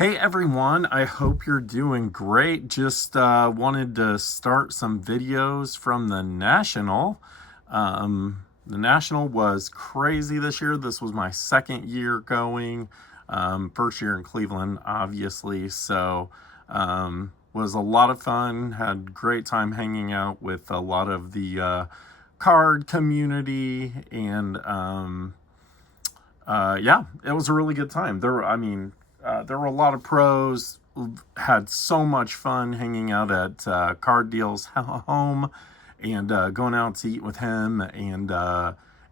Hey everyone, I hope you're doing great. Just wanted to start some videos from the National. The National was crazy this year. This was my second year going. First year in Cleveland, obviously. So was a lot of fun. Had great time hanging out with a lot of the card community, and yeah, it was a really good time. There were a lot of pros. Had so much fun hanging out at Card Deal's home and going out to eat with him and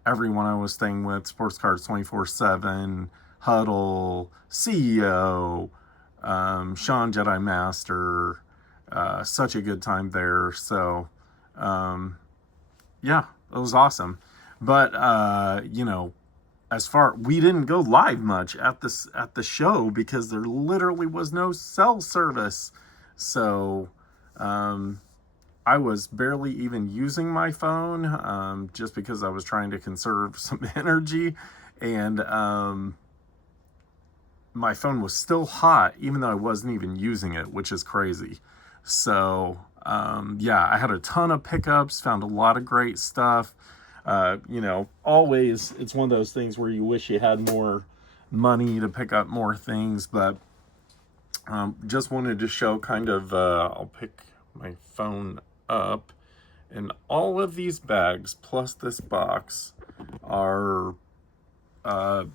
everyone I was staying with. Sports Cards 24/7, Huddle, CEO, Sean Jedi Master. Such a good time there. So yeah, it was awesome. But as far we didn't go live much at the show because there literally was no cell service. So I was barely even using my phone, just because I was trying to conserve some energy, and my phone was still hot even though I wasn't even using it, which is crazy. So yeah, I had a ton of pickups, found a lot of great stuff. Always it's one of those things where you wish you had more money to pick up more things, but just wanted to show kind of, I'll pick my phone up, and all of these bags plus this box are, a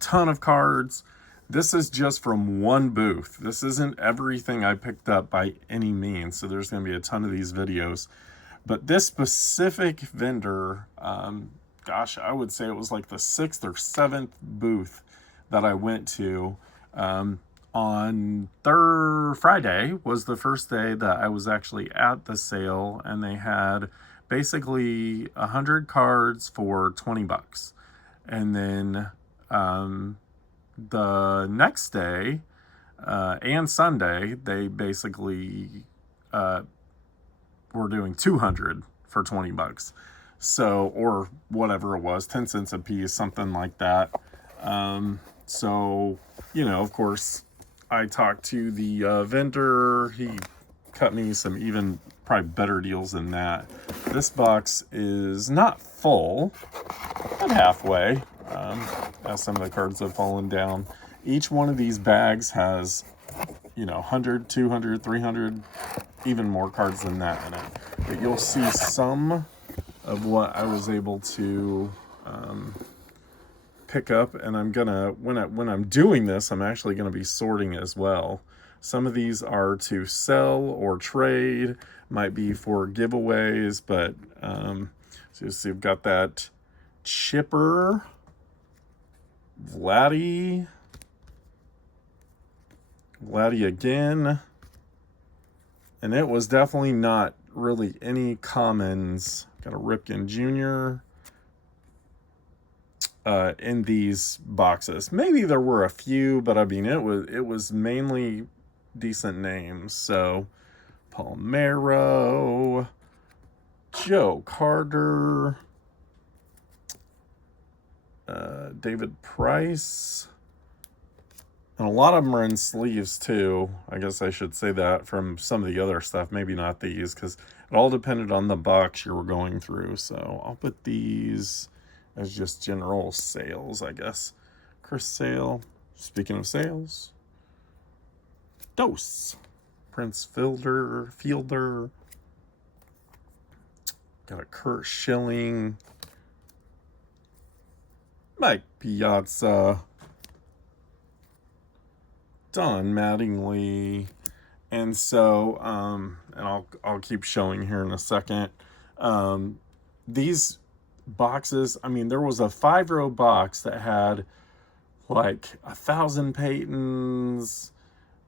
ton of cards. This is just from one booth. This isn't everything I picked up by any means, so there's going to be a ton of these videos. But this specific vendor, gosh, I would say it was like the 6th or 7th booth that I went to. On Friday was the first day that I was actually at the sale, and they had basically 100 cards for $20. And then the next day and Sunday, they basically were doing 200 for $20. So, or whatever it was, 10 cents a piece, something like that. So, of course, I talked to the vendor. He cut me some even probably better deals than that. This box is not full, but halfway, as some of the cards have fallen down. Each one of these bags has 100, 200, 300, even more cards than that in it. But you'll see some of what I was able to pick up, and I'm gonna, when I'm doing this, I'm actually gonna be sorting as well. Some of these are to sell or trade, might be for giveaways, but so you see, we've got that Chipper, Vladdy again, and it was definitely not really any commons. Got a Ripken Jr. In these boxes. Maybe there were a few, but I mean it was mainly decent names. So Palmero, Joe Carter, David Price, and a lot of them are in sleeves too. I guess I should say that from some of the other stuff. Maybe not these, because it all depended on the box you were going through. So I'll put these as just general sales, I guess. Chris Sale. Speaking of sales, Dose, Prince Fielder. Got a Kurt Schilling, Mike Piazza, Don Mattingly, and so and I'll keep showing here in a second. These boxes, I mean, there was a 5-row box that had like 1,000 Paytons,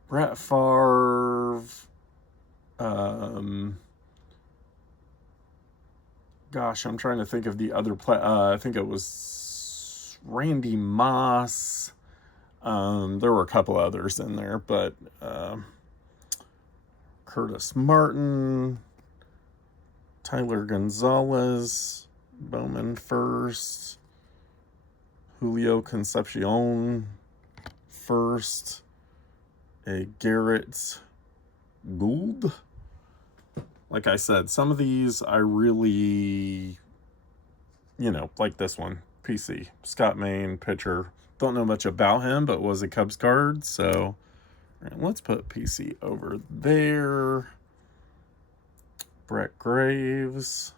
Brett Favre, gosh, I'm trying to think of the other I think it was Randy Moss. There were a couple others in there, but Curtis Martin, Tyler Gonzalez, Bowman first, Julio Concepcion first, a Garrett Gould. Like I said, some of these I really, like this one, PC. Scott Main, pitcher. Don't know much about him, but was a Cubs card. So, all right, let's put PC over there. Brett Graves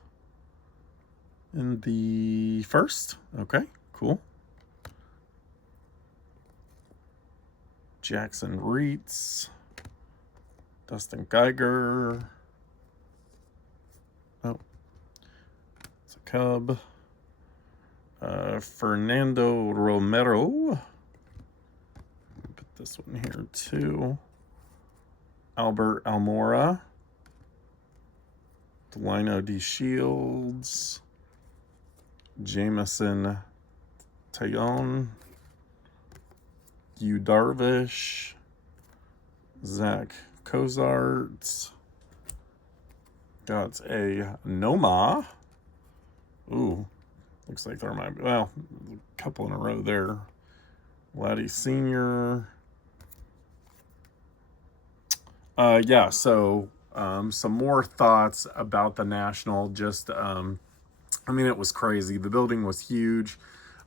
in the first. Okay, cool. Jackson Reitz. Dustin Geiger. Oh, it's a Cub. Fernando Romero. Put this one here too. Albert Almora. Delino D. Shields. Jamison Tayon. Yu Darvish. Zach Cozart. Got a Noma. Ooh, looks like there might be, well, a couple in a row there. Laddie Sr. Yeah, so some more thoughts about the National. Just, it was crazy. The building was huge.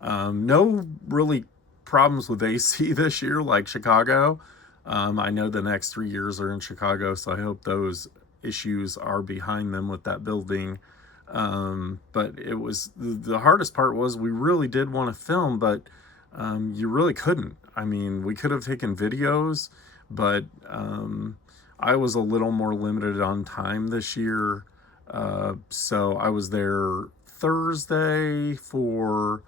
No really problems with AC this year like Chicago. I know the next 3 years are in Chicago, so I hope those issues are behind them with that building. But it was, the hardest part was we really did want to film, but you really couldn't. We could have taken videos, but I was a little more limited on time this year. So I was there Thursday for,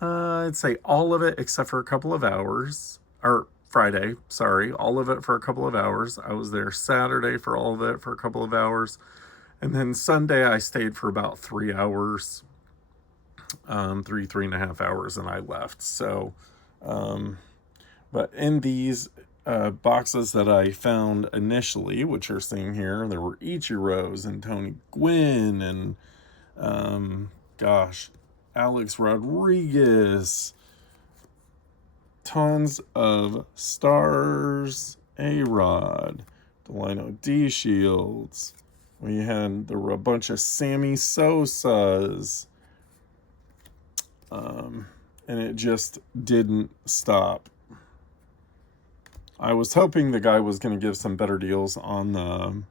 I'd say all of it except for a couple of hours, or Friday, sorry, all of it for a couple of hours. I was there Saturday for all of it for a couple of hours. And then Sunday I stayed for about 3 hours, 3.5 hours, and I left. So, but in these boxes that I found initially, which you're seeing here, there were Ichiros and Tony Gwynn and, Alex Rodriguez, tons of stars, A-Rod, Delino D. Shields. There were a bunch of Sammy Sosas. And it just didn't stop. I was hoping the guy was going to give some better deals on the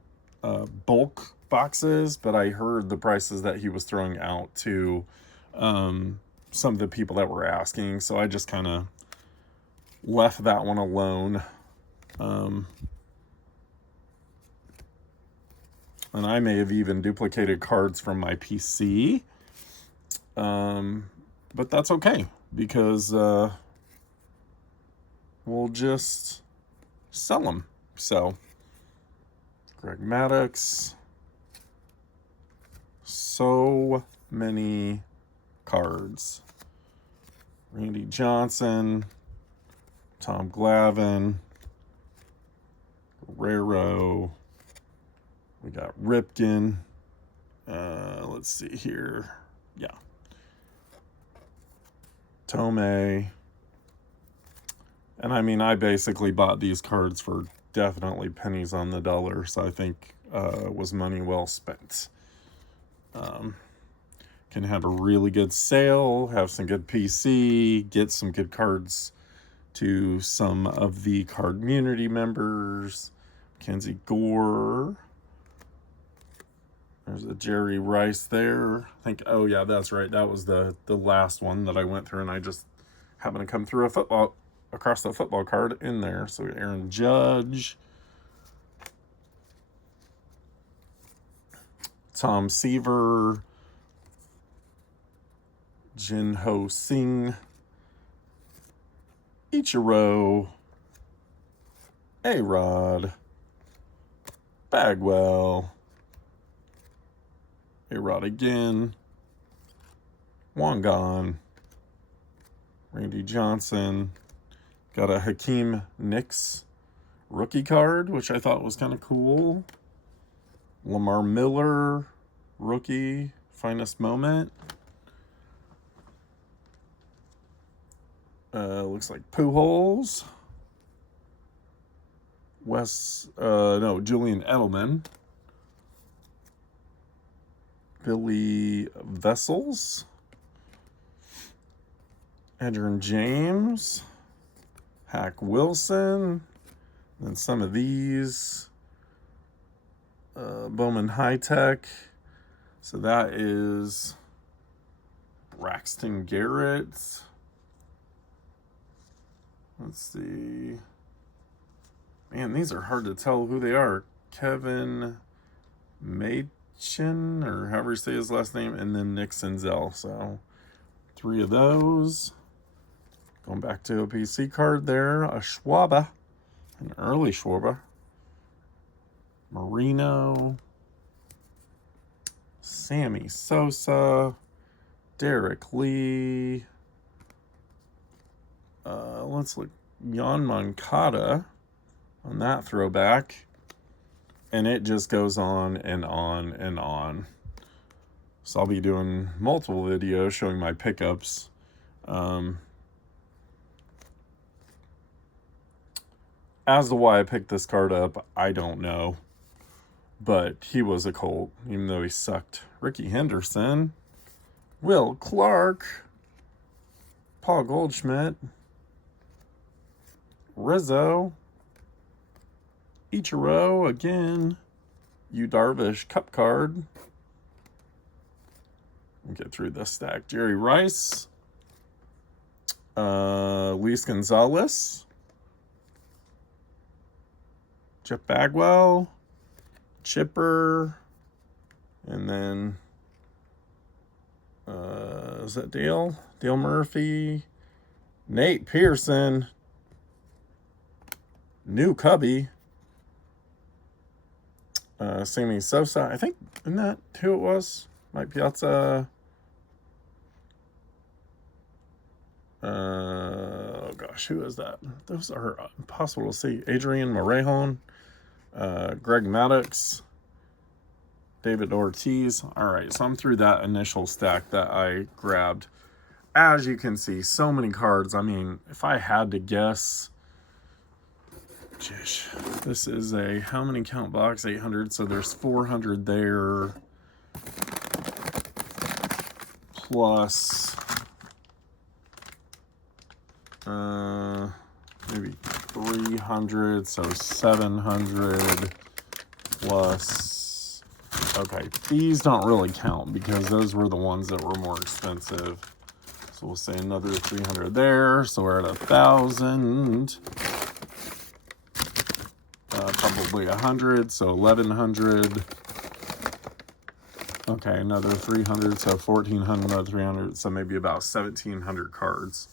bulk boxes, but I heard the prices that he was throwing out to some of the people that were asking, so I just kind of left that one alone. And I may have even duplicated cards from my PC. But that's okay, because we'll just sell them. So, Greg Maddux. So many cards. Randy Johnson. Tom Glavine. Guerrero. We got Ripken. Let's see here. Yeah. Tomei. And I basically bought these cards for definitely pennies on the dollar, so I think was money well spent. Can have a really good sale, have some good PC, get some good cards to some of the card community members. Kenzie Gore. There's a Jerry Rice there. I think, oh yeah, that's right. That was the last one that I went through, and I just happened to come through across the football card in there. So Aaron Judge. Tom Seaver. Jin Ho Singh. Ichiro. A-Rod. Bagwell. A-Rod again. Wangan. Randy Johnson. Got a Hakeem Nicks rookie card, which I thought was kind of cool. Lamar Miller rookie, finest moment. Looks like Pujols. Julian Edelman, Billy Vessels, Edgerrin James, Hack Wilson, and some of these, Bowman High Tech. So that is Braxton Garrett. Let's see. Man, these are hard to tell who they are. Kevin Machin, or however you say his last name, and then Nick Senzel. So 3 of those. Going back to a PC card there. A Schwaba, an early Schwaba. Marino. Sammy Sosa. Derek Lee. Let's look. Jan Moncada on that throwback. And it just goes on and on and on. So I'll be doing multiple videos showing my pickups. As to why I picked this card up, I don't know. But he was a Colt, even though he sucked. Ricky Henderson. Will Clark. Paul Goldschmidt. Rizzo. Ichiro again. Yu Darvish Cup card. We'll get through this stack. Jerry Rice. Luis Gonzalez. Jeff Bagwell. Chipper. And then is that Dale? Dale Murphy. Nate Pearson. New Cubby. Sammy Sosa. I think, isn't that who it was? Mike Piazza. Oh gosh, who is that? Those are impossible to see. Adrian Morejon. Greg Maddox. David Ortiz. All right, so I'm through that initial stack that I grabbed. As you can see, so many cards. I mean, if I had to guess, Jish, this is a how many count box? 800. So there's 400 there. Plus, maybe 300. So 700 plus. Okay, these don't really count because those were the ones that were more expensive. So we'll say another 300 there. So we're at 1,000. Probably 100, so 1,100. Okay, another 300, so 1,400, another 300, so maybe about 1,700 cards.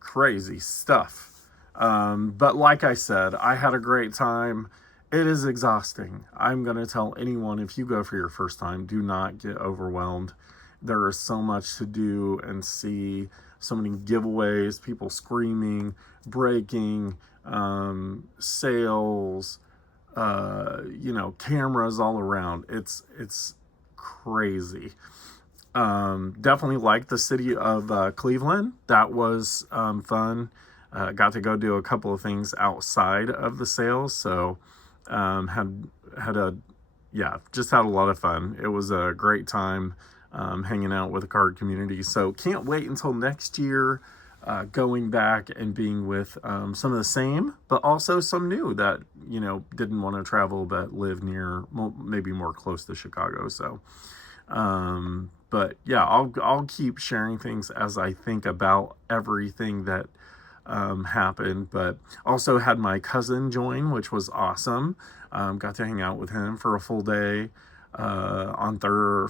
Crazy stuff. But like I said, I had a great time. It is exhausting. I'm going to tell anyone, if you go for your first time, do not get overwhelmed. There is so much to do and see, so many giveaways, people screaming, breaking, sales, cameras all around. It's crazy. Definitely like the city of Cleveland. That was fun. Got to go do a couple of things outside of the sales. So just had a lot of fun. It was a great time hanging out with the card community. So can't wait until next year. Going back and being with some of the same, but also some new that, didn't want to travel but live near, maybe more close to Chicago. So, but yeah, I'll keep sharing things as I think about everything that happened. But also had my cousin join, which was awesome. Got to hang out with him for a full day on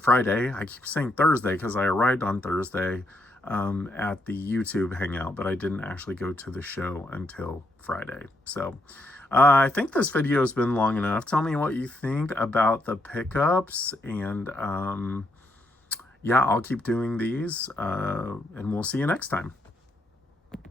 Friday. I keep saying Thursday because I arrived on Thursday. At the YouTube hangout, but I didn't actually go to the show until Friday. So I think this video has been long enough. Tell me what you think about the pickups, and I'll keep doing these, and we'll see you next time.